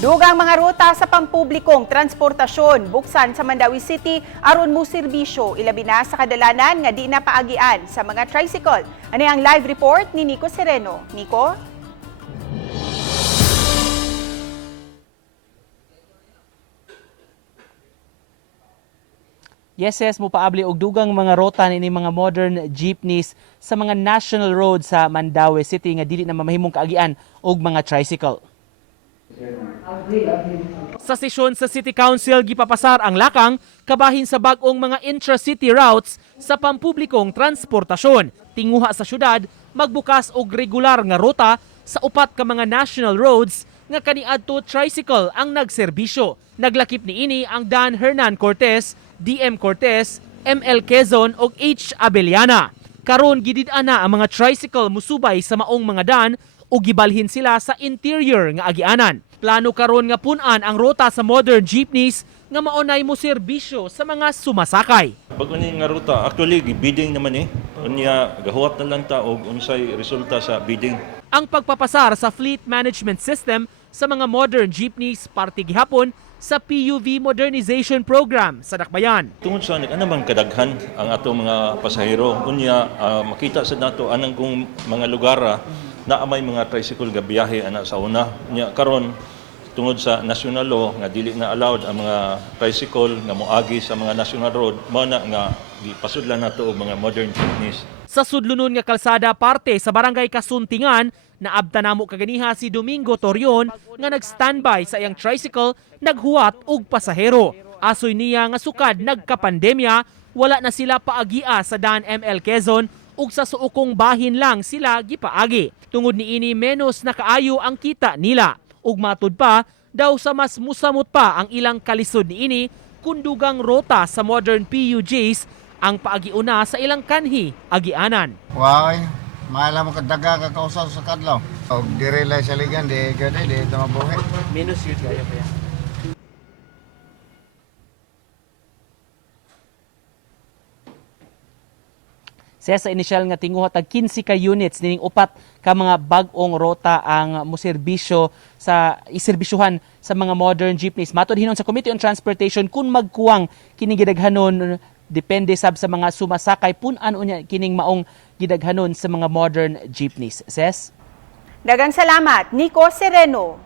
Dugang mga ruta sa pampublikong transportasyon buksan sa Mandawi City aron mo serbisyo ilabi na sa kadalanan nga di na paagian sa mga tricycle. Ano ang live report ni Nico Sereno? Nico? Yes, mupaabli og dugang mga rota ni mga modern jeepneys sa mga national road sa Mandawi City nga dili na mamahimong kaagian og mga tricycle. Sa sesyon sa City Council gipapasar ang lakang kabahin sa bag-ong mga intra-city routes sa pampublikong transportasyon. Tinguha sa syudad magbukas og regular nga ruta sa upat ka mga national roads nga kaniadto tricycle ang nagserbisyo. Naglakip niini ang Dan Hernan Cortez, DM Cortez, ML Quezon ug H. Abellana. Karon gidid-an na ang mga tricycle musubay sa maong mga dan ug gibalhin sila sa interior nga agianan. Plano karon nga pun-an ang ruta sa modern jeepneys nga maunay mo serbisyo sa mga sumasakay. Pag nga ruta, actually bidding naman unya gahuwat na lang ta og unsay resulta sa bidding. Ang pagpapasar sa fleet management system sa mga modern jeepneys parte gihapon sa PUV Modernization Program sa Dakbayan. Tungod sa naman kadaghan ang ato mga pasahero, unya makita sa nato anang kung mga lugar na may mga tricycle nga biyahe ana sa una. Unya karon tungod sa national law nga dili na allowed ang mga tricycle nga moagi sa mga national road, mao na nga gipasudlan nato og mga modern jeepneys. Sa sudlunon nga kalsada parte sa barangay Kasuntingan, naabta namo kaganiha si Domingo Torion nga nag-standby sa iyang tricycle naghuwat og pasahero. Asoy niya nga sukad nagkapandemya, wala na sila paagia sa Dan ML Quezon ug sa suukong bahin lang sila gipaagi. Tungod niini menos na kaayo ang kita nila. Ug matud pa, daw sa mas musamot pa ang ilang kalisod niini kun dugang rota sa modern PUJs ang paagiuna sa ilang kanhi agianan. Why? Maalam mo kadaga ka kausaw sa kadlaw. Og dire lay sa ligan di gani di ta mabuhi. Minus yun kaya pa yan. Sa initial nga tinguha tag 15 ka units nining upat ka mga bag-ong rota ang moserbisyo sa iserbisyuhan sa mga modern jeepneys. Matod hinon sa Committee on Transportation kung magkuwang kining gidaghanon depende sab sa mga sumasakay pun-an unya kining maong gidaghanon sa mga modern jeepneys. Ses? Daghang salamat, Nico Sereno.